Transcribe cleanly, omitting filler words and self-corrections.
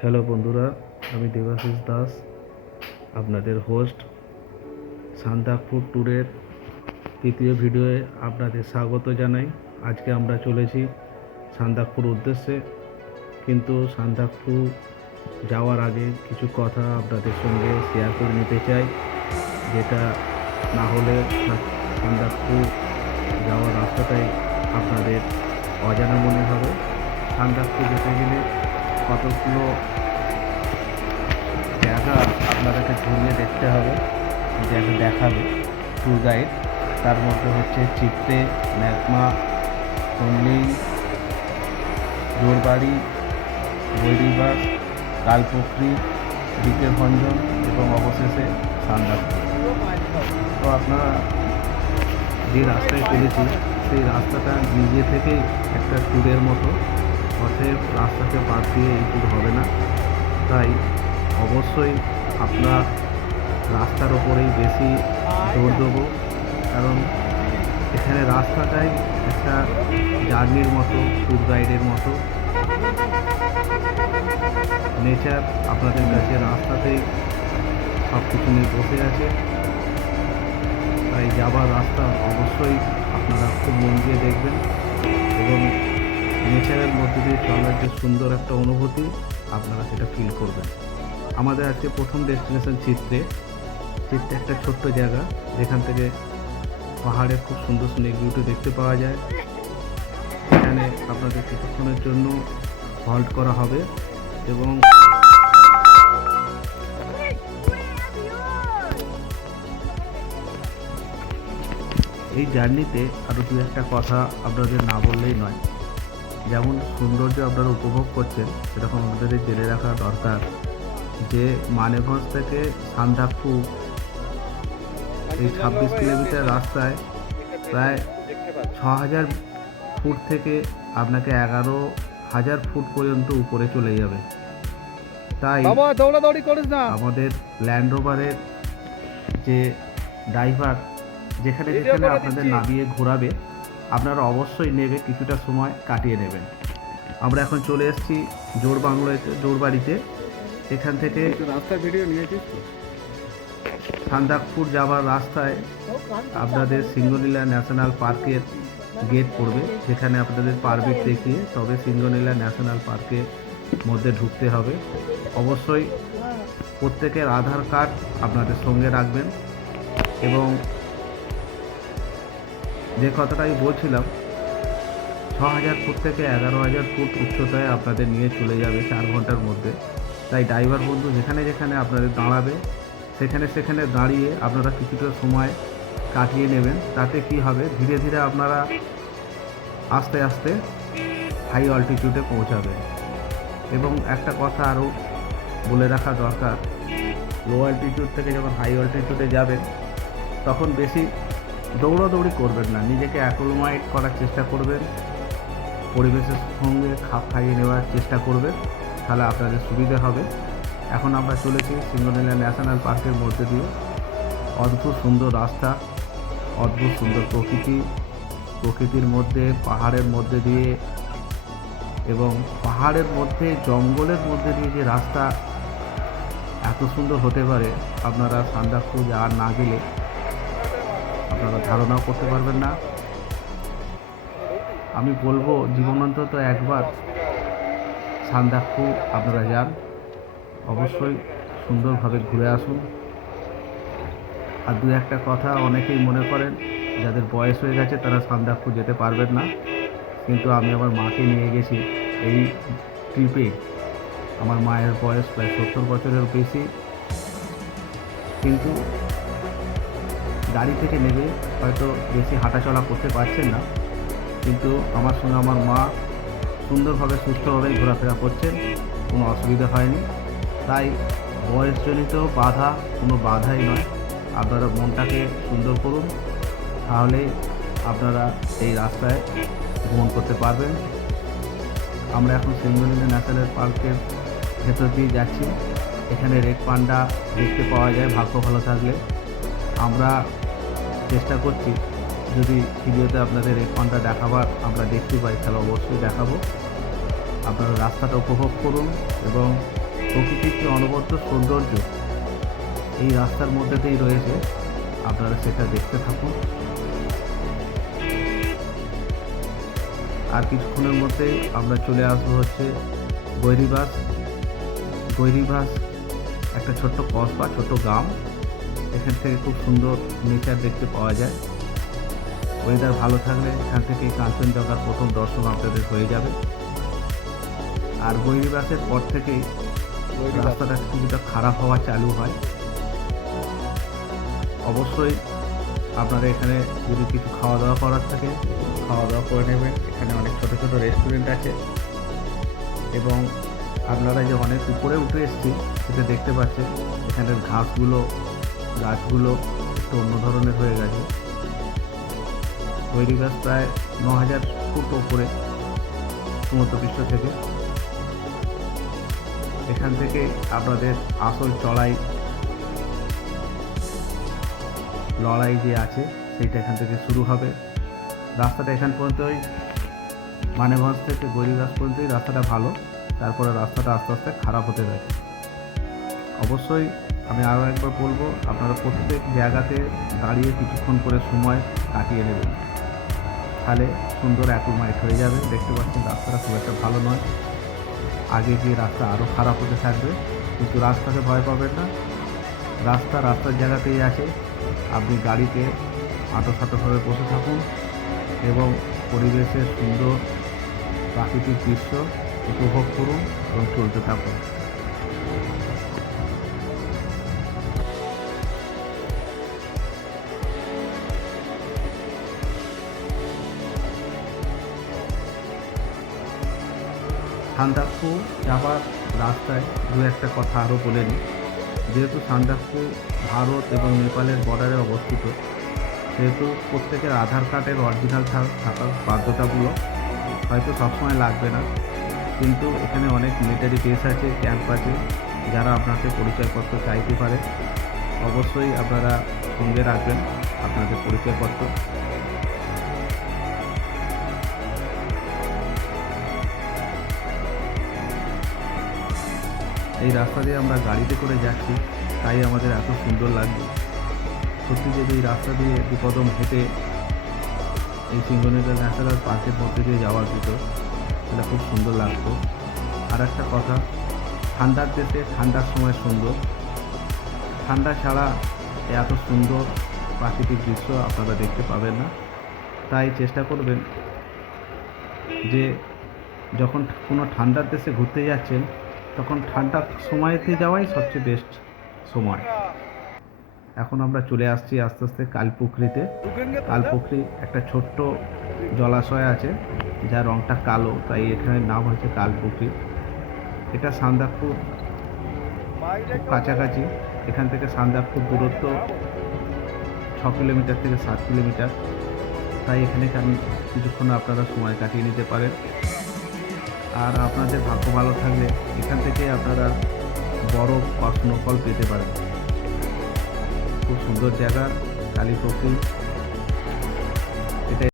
Hello বন্ধুরা, আমি দেবাশিস দাস, আপনাদের হোস্ট। সান্দাকফু ট্যুরের তৃতীয় ভিডিওয়ে আপনাদের স্বাগত জানাই। আজকে আমরা চলেছি সান্দাকফুর উদ্দেশ্যে, কিন্তু সান্দাকফু যাওয়ার আগে কিছু কথা আপনাদের সঙ্গে শেয়ার করে নিতে চাই, যেটা না হলে সান্দাকফু যাওয়ার রাস্তাটাই আপনাদের অজানা মনে হবে। সান্দাকফু যেতে গেলে কতগুলো জায়গা আপনাদেরকে ঘুরিয়ে দেখতে হবে, জায়গা দেখাবে ট্যুর গাইড। তার মধ্যে হচ্ছে চিত্তে, ম্যাকমা, টনলিং, জোরবাড়ি, বৈরিবাস, কালপুকুরি, দ্বীপের ভঞ্জন এবং অবশেষে সান্দাকফু। তো আপনারা যে রাস্তায় চলেছি সেই রাস্তাটা নিজে থেকে একটা ট্যুরের মতো, অতএব রাস্তাকে বাদ দিয়ে এই ট্যুর হবে না। তাই অবশ্যই আপনার রাস্তার ওপরেই বেশি জোর দেবো, কারণ এখানে রাস্তাটাই একটা জার্নির মতো, ট্যুর গাইডের মতো। নেচার আপনাদের কাছে রাস্তাতেই সব কিছু নিয়ে বসে আছে। তাই যাবার রাস্তা অবশ্যই আপনারা খুব মন দিয়ে দেখবেন এবং নেচারের মধ্যে দিয়ে চলার যে সুন্দর একটা অনুভূতি, আপনারা সেটা ফিল করবেন। আমাদের আজকে প্রথম ডেস্টিনেশন চিত্তে একটা ছোট্ট জায়গা, যেখান থেকে পাহাড়ের খুব সুন্দর সুন্দর ভিউটি দেখতে পাওয়া যায়। এখানে আপনাদের কিছুক্ষণের জন্য হল্ট করা হবে এবং এই জার্নিতে আরও দু একটা কথা আপনাদের না বললেই নয়। যেমন সৌন্দর্য আপনারা উপভোগ করছেন, সেরকম আপনাদের জেনে রাখা দরকার যে মানেভঞ্জ থেকে সান্দাকফু এই 26 কিলোমিটার রাস্তায় প্রায় 6000 ফুট থেকে আপনাকে 11,000 ফুট পর্যন্ত উপরে চলে যাবে। তাই দৌড়াদৌড়ি করিস না। আমাদের ল্যান্ড রোভারের যে ড্রাইভার যেখানে যেখানে আপনাদের নামিয়ে ঘোরাবে, আপনারা অবশ্যই নেবে কিছুটা সময় কাটিয়ে নেবেন। আমরা এখন চলে এসেছি জোরবাড়িতে। এখান থেকে রাস্তা ভিডিও নিয়েছিস তো? সান্দাকফু যাওয়ার রাস্তায় আপনাদের সিঙ্গনীলা ন্যাশনাল পার্কের গেট পড়বে, যেখানে আপনাদের পারমিট দেখিয়ে তবে সিঙ্গনীলা ন্যাশনাল পার্কের মধ্যে ঢুকতে হবে। অবশ্যই প্রত্যেকের আধার কার্ড আপনাদের সঙ্গে রাখবেন এবং যে কথাটা আমি বলছিলাম, 6000 ফুট থেকে 11,000 ফুট উচ্চতায় আপনাদের নিয়ে চলে যাবে 4 ঘন্টার মধ্যে। তাই ড্রাইভার বন্ধু যেখানে যেখানে আপনাদের দাঁড়াবে সেখানে সেখানে দাঁড়িয়ে আপনারা কিছুটা সময় কাটিয়ে নেবেন। তাতে কি হবে, ধীরে ধীরে আপনারা আস্তে আস্তে হাই অল্টিটিউডে পৌঁছাবেন। এবং একটা কথা আরও বলে রাখা দরকার, লো অল্টিটিউড থেকে যখন হাই অল্টিটিউডে যাবেন তখন বেশি দৌড়াদৌড়ি করবেন না, নিজেকে অ্যাকোমোডেট করার চেষ্টা করবেন, পরিবেশের সঙ্গে খাপ খাইয়ে নেওয়ার চেষ্টা করবেন, তাহলে আপনাদের সুবিধে হবে। এখন আমরা চলেছি সিঙ্গনীলা ন্যাশনাল পার্কের মধ্যে দিয়ে। অদ্ভুত সুন্দর রাস্তা, অদ্ভুত সুন্দর প্রকৃতির মধ্যে, পাহাড়ের মধ্যে দিয়ে এবং পাহাড়ের মধ্যে জঙ্গলের মধ্যে দিয়ে যে রাস্তা এত সুন্দর হতে পারে, আপনারা সান্দাকফু আর না গেলে আপনারা ধারণাও করতে পারবেন না। আমি বলবো জীবনান্তত একবার সান্দাকফু আপনারা যান, অবশ্যই সুন্দরভাবে ঘুরে আসুন। আর দু একটা কথা, অনেকেই মনে করেন যাদের বয়স হয়ে গেছে তারা সান্দাকফু যেতে পারবেন না, কিন্তু আমি আমার মাকে নিয়ে গেছি এই ট্রিপে। আমার মায়ের বয়স প্রায় 70 বছরের বেশি, কিন্তু গাড়ি থেকে নেবে হয়তো বেশি হাঁটাচলা করতে পারছেন না, কিন্তু আমার সঙ্গে আমার মা সুন্দরভাবে সুস্থভাবেই ঘোরাফেরা করছেন, কোনো অসুবিধা হয়নি। তাই বয়সজনিত বাধা কোনো বাধাই নয়। আপনারা মনটাকে সুন্দর করুন, তাহলে আপনারা এই রাস্তায় ভ্রমণ করতে পারবেন। আমরা এখন সিঙ্গনীলা ন্যাশনাল পার্কের ভেতর দিয়ে যাচ্ছি। এখানে রেড পান্ডা দেখতে পাওয়া যায় ভাগ্য ভালো থাকলে। আমরা চেষ্টা করছি যদি ভিডিওতে আপনাদের রেড পান্ডা দেখাবার আমরা দেখতে পাই তাহলে অবশ্যই দেখাবো। আপনারা রাস্তাটা উপভোগ করুন এবং প্রকৃতির যে অনবদ্য সৌন্দর্য এই রাস্তার মধ্যে দিয়েই রয়েছে, আপনারা সেটা দেখতে থাকুন। আর কিছুক্ষণের মধ্যেই আমরা চলে আসবো হচ্ছে গৈরিবাস। গৈরিবাস একটা ছোট্ট কসবা, ছোট্ট গ্রাম। এখান থেকে খুব সুন্দর নেচার দেখতে পাওয়া যায়। ওয়েদার ভালো থাকলে এখান থেকে কাঞ্চনজঙ্ঘার প্রথম দর্শন আপনাদের হয়ে যাবে। আর গৈরিবাসের পর থেকেই রাস্তাটা কিছুটা খারাপ হওয়া চালু হয়। অবশ্যই আপনারা এখানে যদি কিছু খাওয়া দাওয়া করার থাকে খাওয়া দাওয়া করে নেবেন। এখানে অনেক ছোট ছোট রেস্টুরেন্ট আছে এবং আপনারা যে অনেক উপরে উঠে এসেছি সেটা দেখতে পাচ্ছেন। এখানের ঘাসগুলো, গাছগুলো একটু অন্য ধরনের হয়ে গেছে। গৈরিবাস প্রায় 9000 ফুট ওপরে সমুদ্রপৃষ্ঠ থেকে। এখান থেকে আপনাদের আসল লড়াই যে আছে সেইটা এখান থেকে শুরু হবে। রাস্তাটা এখান পর্যন্তই, মানেভঞ্জ থেকে গৈরিবাস পর্যন্তই রাস্তাটা ভালো, তারপরে রাস্তাটা আস্তে আস্তে খারাপ হতে থাকে। অবশ্যই আমি আরও একবার বলবো, আপনারা প্রত্যেক জায়গাতে দাঁড়িয়ে কিছুক্ষণ করে সময় কাটিয়ে নেবেন, তাহলে সুন্দর অ্যাকুমাইট হয়ে যাবে। দেখতে পাচ্ছেন রাস্তাটা খুব একটা ভালো নয়, আগে গিয়ে রাস্তা আরও খারাপ হতে থাকবে, কিন্তু রাস্তাকে ভয় পাবেন না। রাস্তার জায়গাতেই আছে। আপনি গাড়িতে আঁটোসাঁটোভাবে বসে থাকুন এবং পরিবেশের সুন্দর প্রাকৃতিক দৃশ্য উপভোগ করুন এবং চলতে থাকুন। সান্দাকফু যাবার রাস্তায় দু একটা কথা আরও বলে নিই। যেহেতু সান্দাকফু ভারত এবং নেপালের বর্ডারে অবস্থিত, সেহেতু প্রত্যেকের আধার কার্ডের অরিজিনাল থাকা বাধ্যতামূলক। হয়তো সবসময় লাগবে না, কিন্তু এখানে অনেক মিলিটারি বেস আছে, ক্যাম্প আছে, যারা আপনাকে পরিচয়পত্র চাইতে পারে। অবশ্যই আপনারা সঙ্গে রাখবেন আপনাদের পরিচয়পত্র। এই রাস্তা দিয়ে আমরা গাড়িতে করে যাচ্ছি, তাই আমাদের এত সুন্দর লাগছে। সত্যি যদি এই রাস্তা দিয়ে দুকদম হেঁটে এই সিংহনীলা ন্যাশনাল পার্কের মধ্যে দিয়ে যাওয়ার ভিতর, তাহলে খুব সুন্দর লাগতো। আর একটা কথা, ঠান্ডার দেশে ঠান্ডার সময় সুন্দর, ঠান্ডা ছাড়া এত সুন্দর প্রাকৃতিক দৃশ্য আপনারা দেখতে পাবেন না। তাই চেষ্টা করবেন যে যখন কোনো ঠান্ডার দেশে ঘুরতে যাচ্ছেন, তখন ঠান্ডার সময়তে যাওয়াই সবচেয়ে বেস্ট সময়। এখন আমরা চলে আসছি আস্তে আস্তে কালপুকুরিতে। কালপুকুরি একটা ছোট্ট জলাশয় আছে, যার রঙটা কালো, তাই এখানের নাম হয়েছে কালপুকুরি। এটা সান্দাকফু কাছাকাছি। এখান থেকে সান্দাকফুর দূরত্ব 6 কিলোমিটার থেকে 7 কিলোমিটার। তাই এখানে কিছুক্ষণ আপনারা সময় কাটিয়ে নিতে পারেন। আর আপনাদের ভাগ্য ভালো থাকলে এখান থেকে আপনারা বরফ বা স্নোফল পেতে পারেন। খুব সুন্দর জায়গা কালপুকুরি।